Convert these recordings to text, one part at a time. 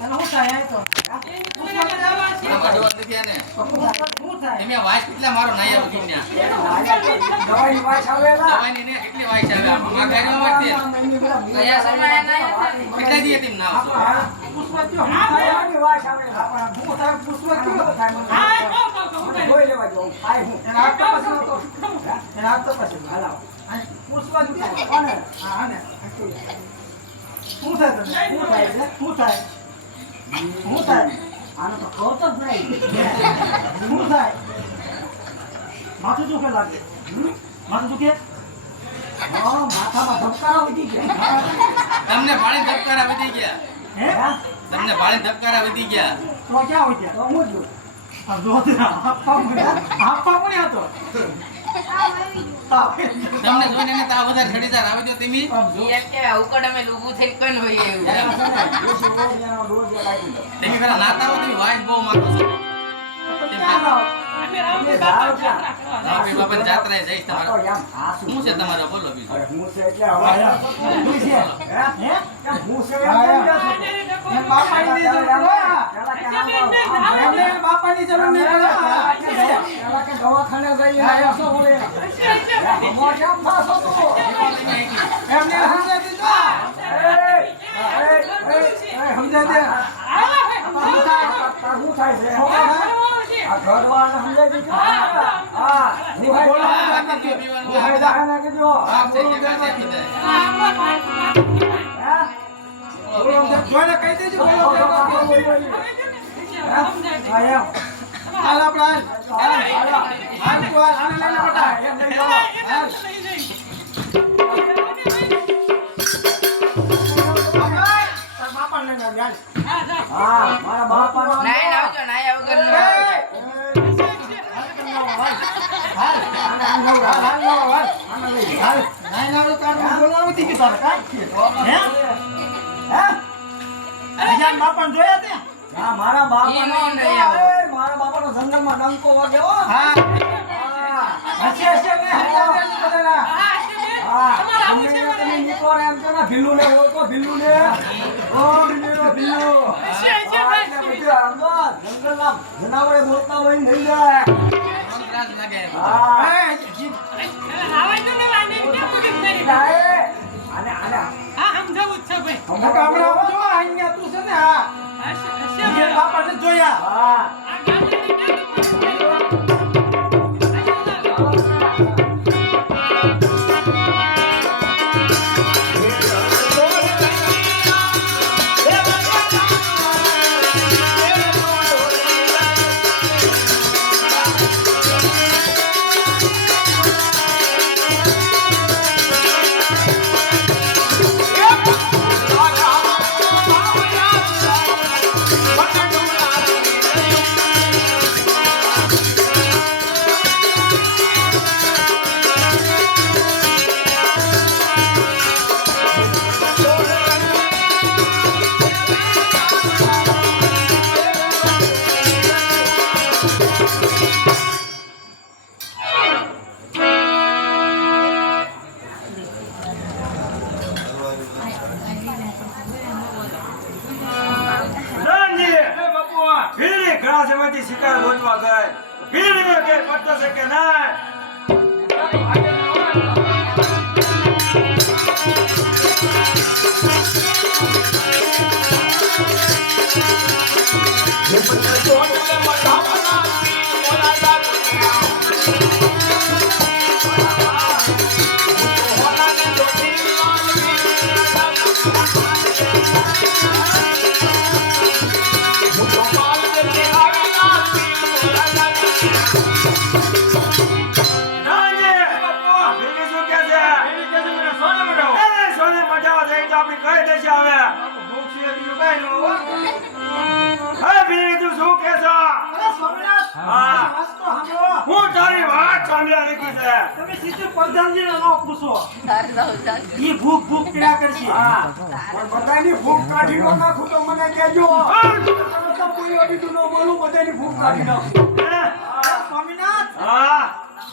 તને હું થાય આય તો તમે વાસ કેટલા મારો નહીં આવું છું દવાની વાસ આવેલા દવાની ને કેટલી વાસ આવે આ ગાડીઓ મળતી કયા સમય કેટલા દી હતી ના પુષ્પત્યો દવાની વાસ આવેલા પણ હું તાર પુષ્પત્યો થાય મને જોઈ લેવા જો આય હું એના હાથ પછી તો એના હાથ પછી હાલાવ પુષ્પત્યો કોને હા ને શું થાય તને શું થાય છે શું થાય શું થાય આનો તો ખોટ જ નહીં શું થાય માથું દુખે લાગે માથું દુખે માથામાં ધબકારા વધી ગયા તમને ભાળી ધબકારા વધી ગયા હે તમને ભાળી ધબકારા વધી ગયા તો ક્યાં હોય ગયા તો હું જો આ જોતરા આપા કોને હતો તમને જોઈને ને તા વધારે છડીદાર આવી દો તમે એમ કે ઉકડમે ઊભું થઈ કોણ હોય એવું તમે પેલા નાતા હો તમે વાઈસ બહુ મારો છો રામજી બાપા જાત્રાએ જઈશ તમારે શું છે તમારે બોલો બીજું હું છે એટલે હવે હું છે હે હું છે એમ બાપાની જરૂર એમને બાપાની જરૂર નહીં પેલા કે દવાખાને જઈને આયા છો બોલે અમાર કેમ થાસો તો એમને સમજાવી દીધો સમજાવી દે હું થાય છે આ ઘરવાળા સમજાવી દીધો હા હું બોલા કે ના કે જો આ બોલો કે જોઈને કહી દેજો બોલો આયા હાલ આપડા હાલ તું આને લઈને બટા એમ લઈ જાઓ હાલ બાપા લઈને હાલ હા મારા બાપાનો નાય આવજો નાય વગર મારા બાપાનો જંગલમાં ડંકો વાગ્યો ભીલું ને ઓળખો ભીલું ને જંગલના જનાવરે બોલતા હોય થઈ જાય શિકાર ગોતવા ગઈ ભીડ કે પત્તો છે કે ના હું તારી વાત સાંભળ્યા લીધી છે તમે સીધું પ્રધાનજીને ન પૂછો ઈ ભૂખ ભૂખ પીડા કરશે પણ બધાની ભૂખ કાઢી નો નાખું તો મને કહેજો તો કોઈ અડીતું ન બોલું બધાની ભૂખ કાઢી નાખું સ્વામિનાથ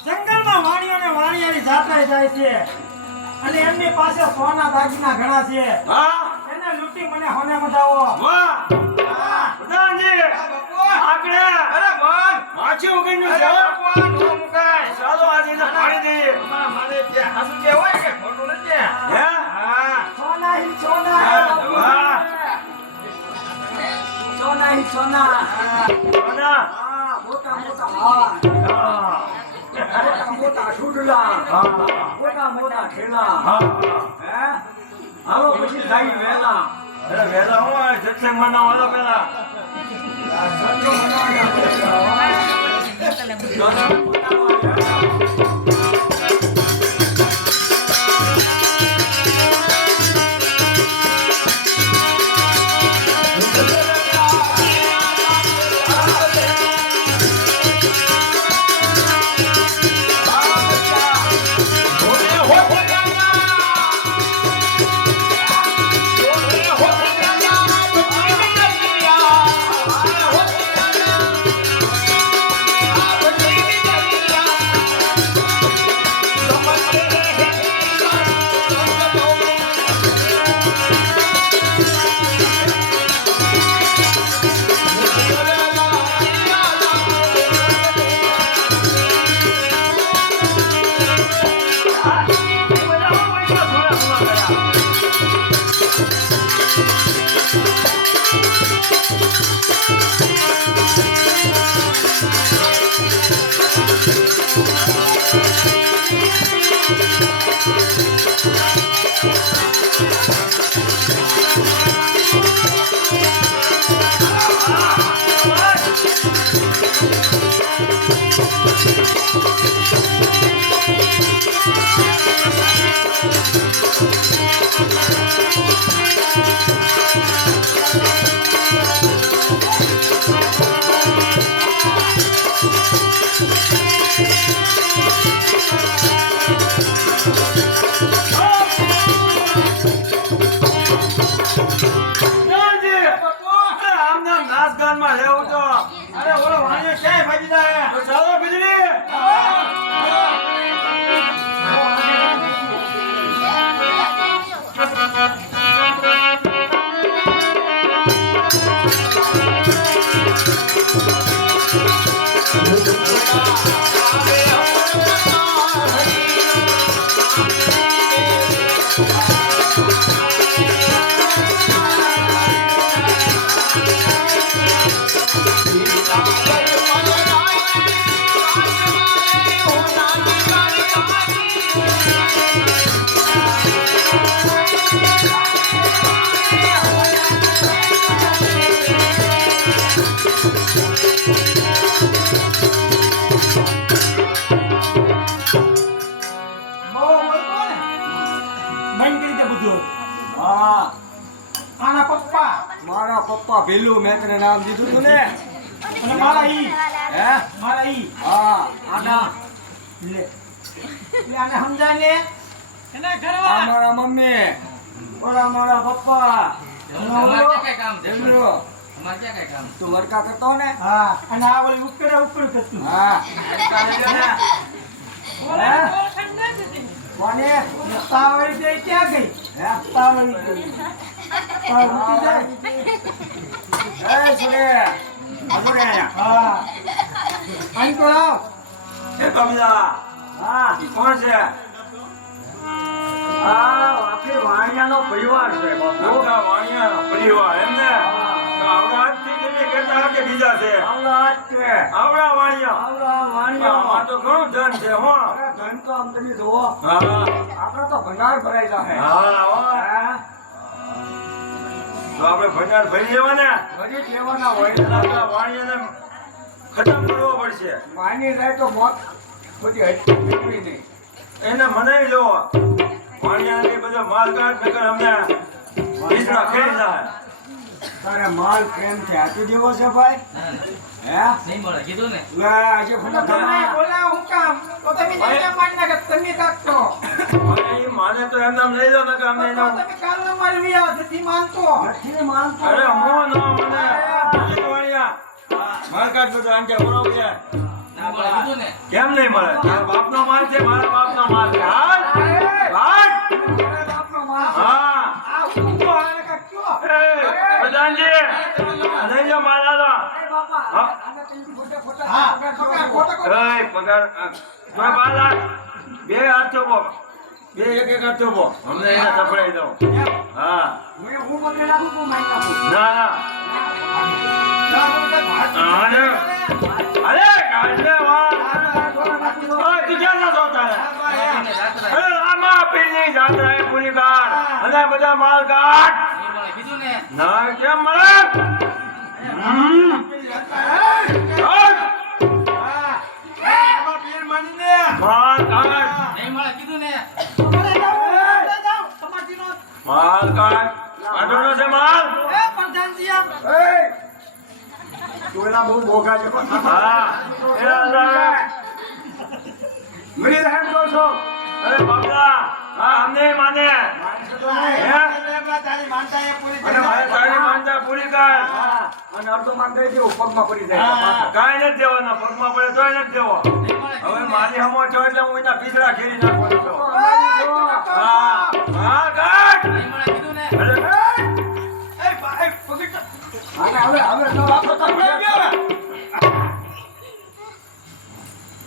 જંગલમાં વાણિયોને વાણિયાની જાત્રાએ જાય છે અને એમની પાસે સોના દાગીના ઘણા છે એને લૂંટી મને હોને મજાવો કર્યું છે હો? ચાલો આજે એને પાડી દઈએ. હે? સોના હી સોના વાહ. સોના હી સોના સોના. મોટા મોટા હાર હા. મોટા મોટા સુડલા હા. મોટા મોટા ઠેલા હા. હે હાલો પછી જાય વેલા અરે વહેલા હું આ સત્સંગ મનાવવાનો પેલા. સંતો નાસગાનમાં રહેવું તો. અરે ઓલો વાણીઓ ક્યાંય ભાગી જાય તો ચાલો વીજળી. હા આના પપ્પા મારા પપ્પા ભેલું મેં તને નામ દીધું તું ને અને મારા ઈ હે મારા ઈ હા આના લે લે આને સમજાય ને એના ઘરવા આ મારા મમ્મી ઓલા મારા પપ્પા તમારે ક્યાં કામ છે? જમરો તમારે ક્યાં કઈ કામ? તું વરકા કરતો ને હા અને આ ઓલી ઉપર કરતું હા કોને તાવડી દે ક્યાં ગઈ હે તાવડી ગઈ તાવડી જાય એ સુરે અમરે હા આઈ તો આવ એ કમલા. હા ઈ કોણ છે? આપણી વાણિયાનો પરિવાર છે બાપુ આપણા વાણિયાનો પરિવાર એમ ને? તો આવડા હાથથી તમે કહેતા કે બીજા છે? આવડા છે આવડા વાણિયા. આવડા આમાં વાણિયા તો ઘણું ધન છે હો. અરે ધન તો આમ તમે જોવો હા. આપણે તો ભંડાર ભરાઈ જાય હા હો. હે તો આપણે ભંડાર ભરી લેવાના. બધી લેવાના હોય આપણા વાણિયાને ખતમ કરવો પડશે. માની જાય તો મોત બધી હટકી નહીં એને મનાવી લો. વાણિયાને બધો માલ કાઢ નકર અમને ઈસરા ખેડી જાય. તારે માલ પ્રેમ થી આપી દેવો છે ભાઈ હે નહીં મળે કીધું ને. લે આજે ફોટો તમે બોલાવ હું કામ તો તમે જઈને માન નાખે તમે કાકતો અને ઈ માને તો એમ નામ લઈ લો નકર અમને એનો. તમે કાલનો મારી વિયા નથી માનતો અરે હું ન મને ઈ વાણિયા માલ કાઢ બધો આંકે બરોબર છે. ના મળે કીધું ને. કેમ નહીં મળે? તારા બાપનો માલ છે, મારા બાપનો માલ છે. હાલ હાલ. હા એ પ્રધાનજી લઈ લો માલ આલો. હા. એ પગાર તમે 5 લાખ બે હાથ ચોપો બે એક હાથ ચોપો અમને એને સફળાઈ દો હા ના ના અરે કાંડે વાહ ઓય તું ક્યાં ના જોતા અરે આમાં પીરની જાત્રા એ પૂરી કાઢ અને બધા માલ કાઢ નહીં મળે કીધું ને ના કેમ મળે માલ કાઢ નહીં મળે કીધું ને માલ કાઢ કાઢવાનો છે માલ હા એ અંદર અરે બાપલા હા અમને માને હે? અને મારે તારી માનતા પૂરી કર અને અડધો માન દઈ દેવું પગમાં પડી જાય કાંઈ નથી દેવાનો પગમાં પડે તોય નથી દેવો નહીં મળે હવે મારી હમો છો એટલે હું એના પીસરા ખેરી નાખવાનો છું હા હા કાઢ નહીં મળે કીધું ને અરે અને હવે તો આપણો તો ભેગો ગયો ને.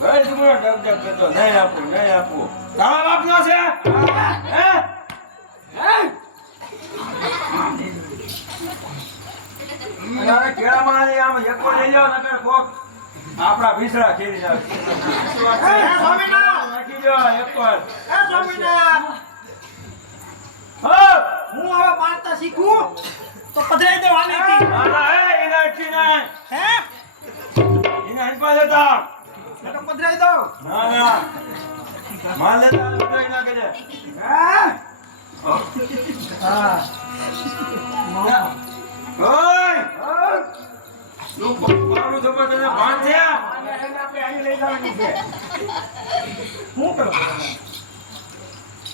ભાઈ તમારો ડબ ડબ કરતો નહીં આપું તારા બાપનો છે હે અરે કેળામાં આમ એકો લઈ જાઓ નકર કોક આપણા ભીસરા ખેરી નાખે નાખી દો એક વાર હા હું હવે મારતા શીખું તો પધરાઈ દેવાની હતી. ના ના એ એના અટકી ના હે એના હંપા લેતા મેં તો પધરાઈ દઉં. ના ના માલ લેતા લઈ નાખે છે હા ઓય તું મારું તો તને ભાન છે અને એને આપણે અહીં લઈ જવાની છે. શું કરો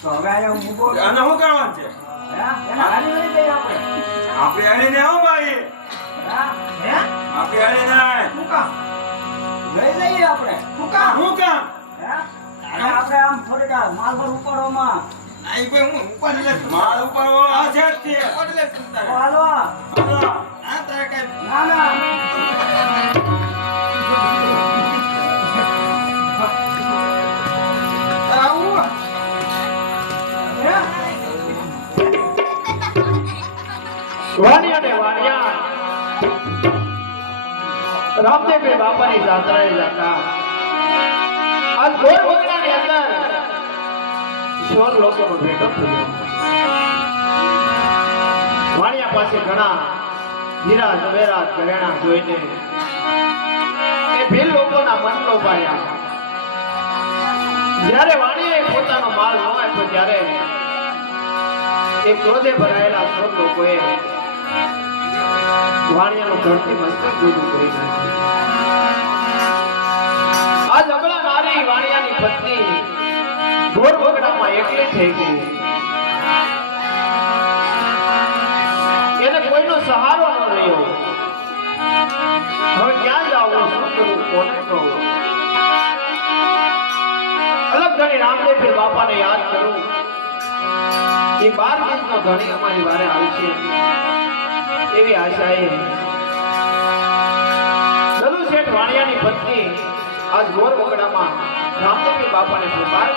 તો હવે અહીંયા હું ઊભો અને શું કરવાનું છે હે એને હારી લઈ જઈએ આપણે. આપણે હરીને આવો ભાઈ હા હે આપણે હરીને શું કામ લઈ લઈએ આપણે શું કામ શું કામ હે અને આપણે આમ થોડીક આ માલ પર ઉપાડવામાં માલ ઉપર આ છે જ તે તો હાલો હાલો. ના ના આવું હે વાણિયા ને વાણિયા રામદેવ બાપાની જાત્રાએ જતા આ ગોળ વગડાની અંદર સ્વર લોકોનો ભેટો થયો. વાણિયા પાસે ઘણા હીરા ઝવેરાત ઘરેણા જોઈને એ ભીલ લોકોના મન લોભાયા. જ્યારે વાણિયાએ પોતાનો માલ ન આપ્યો ત્યારે એ ક્રોધે ભરાયેલા સૌ લોકોએ વાણિયાનું ધરતી મસ્તક જુદું કરી નાખ્યું. આ જબલા નારી વાણિયાની પત્ની ઘોર વગડામાં એકલી થઈ ગઈ. એને કોઈનો સહારો ન રહ્યો. હવે ક્યાં જાવું, શું કરવું, કોને કહું? અલગ ઘણી રામદેવ બાપાને યાદ કરું. એ 12 દિવસનો ધણી અમારી વારે આવશે એવી આશાએ દલુ શેઠ વાણિયાની પત્ની આજ ગોર વગડામાં રામદેવ બાપાને પુકાર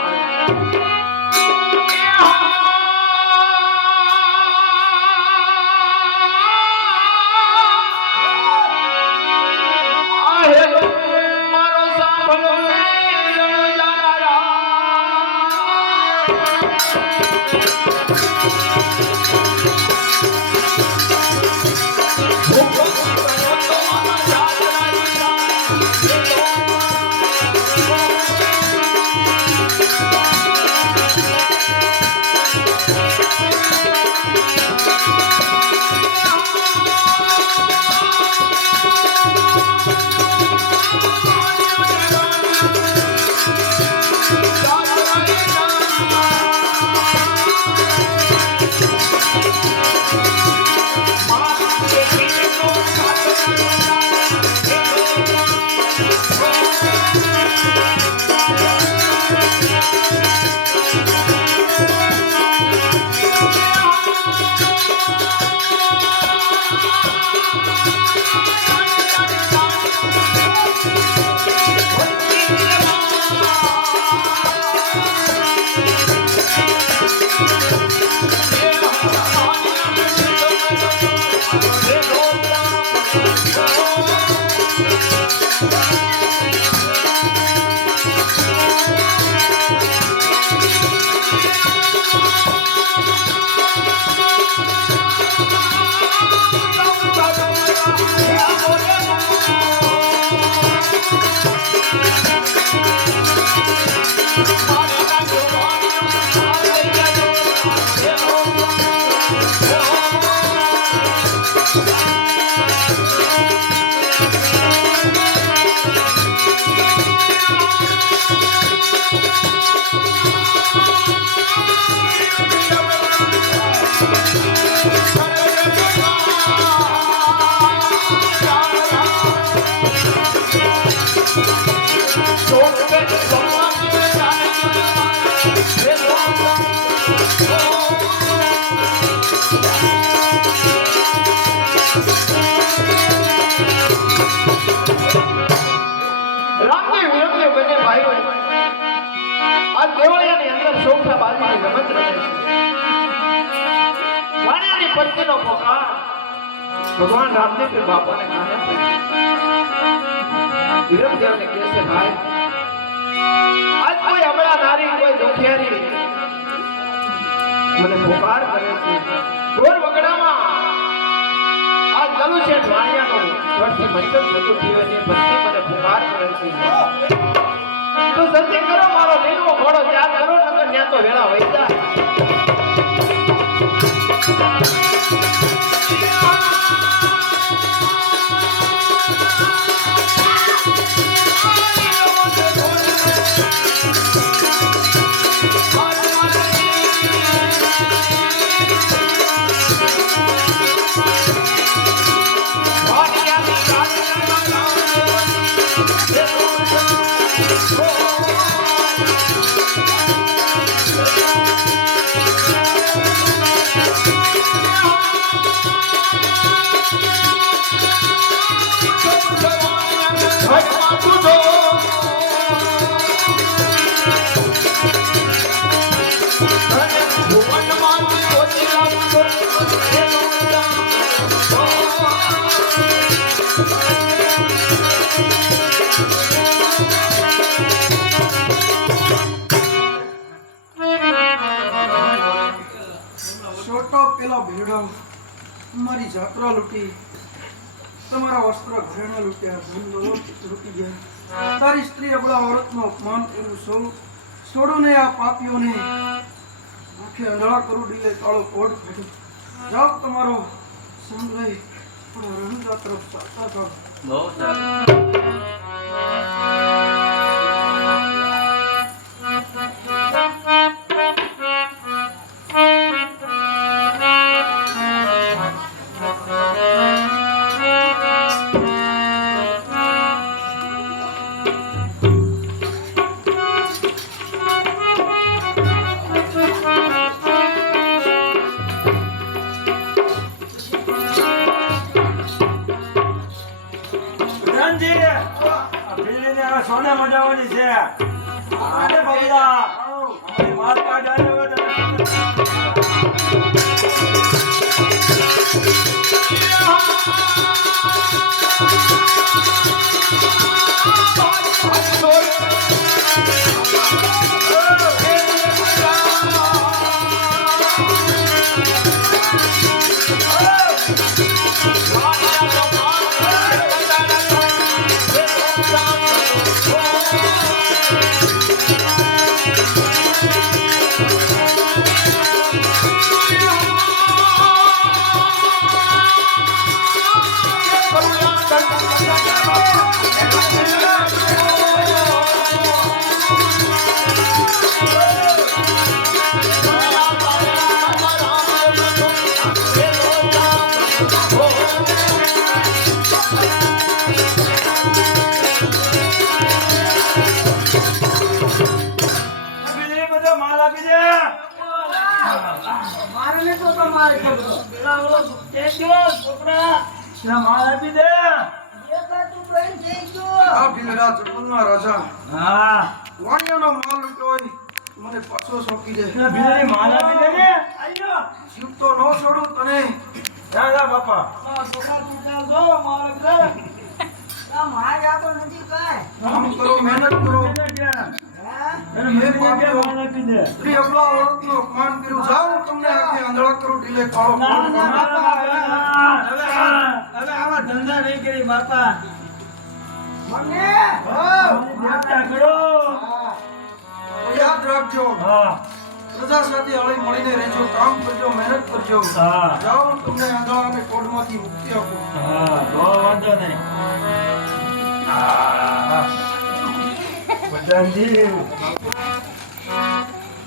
મારો સાંભળો Thank you. ભગવાન રામદેવ કે બાપાને કાને વિરમદેવને કહે છે ભાઈ આજ કોઈ અબળા નારી કોઈ દુખિયારી મને પુકાર કરે છે ઢોર વગડામાં આ ચાલુ છે ઢવાણિયાનો વર્ષથી મંચમ થતું થયું ને પત્ની મને પુકાર કરે છે તો સત્ય કરો મારો લીલો ઘોડો ત્યાગ કરો નકર ન્યા તો વેળા વહી જાય મારી જાત્રા લૂટી તમારા વસ્ત્ર ઘરેણા લૂટ્યા ધન દોલત લૂટી ગયા તારી સ્ત્રી અબળા औरतનો અપમાન કર્યું સૌ છોડો ને આ પાપીઓને આંખે અંધળા કરું ડીલે કાળો કોડ કાઢ્યો જાઓ તમારો સંગ લઈ પણ રણુજા તરફ ચાલતા થાવ બહુ સારું સોના મજાવાની છે આને બબલા અમારી માત કા જાને હોય મને પાછો સોંપી દે માલ આપી દે ને જીવ તો ન છોડું તને જા બાપા કામ કરો મહેનત કરો અપમાન કર્યું જાઓ તમને આંખે આંધળા કરું ઢીલે કાળો હવે આવા ધંધા નહીં કરી બાપા. મમ્મી દેવતા કરો. યાદ રાખજો હા પ્રજા સાથે હળી મળીને રહેજો, કામ કરજો, મહેનત કરજો. હા જાઓ તમને આંધળા અને કોઢમાંથી મુક્તિ આપું. હા તો વાંધો નહીં. હા બધાજી.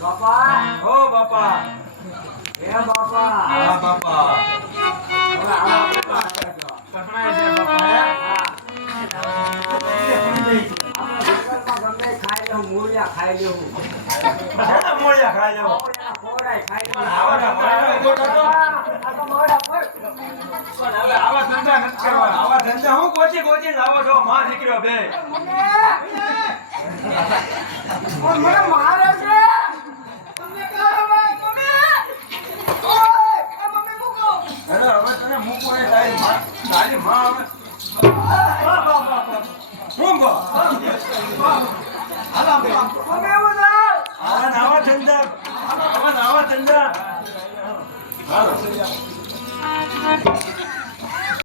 બાપા ઓ બાપા. હે બાપા હા બાપા. હવે આપણે વાત કરજો. સપનાય છે બાપા. આપણે હોટલમાં ગમે ખાઈ લેવું, મૂળિયા ખાઈ લેવું, ઘણા મોળિયા ખાઈ લેવો. ખોરાય ખાઈ લેવું. આવાના મોળિયા ગોઠો તો. આ તો મોઢા પર. પણ હવે આવા ધંધા નથી કરવા. આવા ધંધા હું ગોચી લાવો છો માં દીકરો બે. પણ મને મારે છે. તમને કહો ભાઈ, મમ્મી. ઓય, આ મમ્મી મૂકો. અરે હવે તને મૂકવાની તારી માં હવે હું બો મમ્મી એવું ના. આવા ધંધા હાલો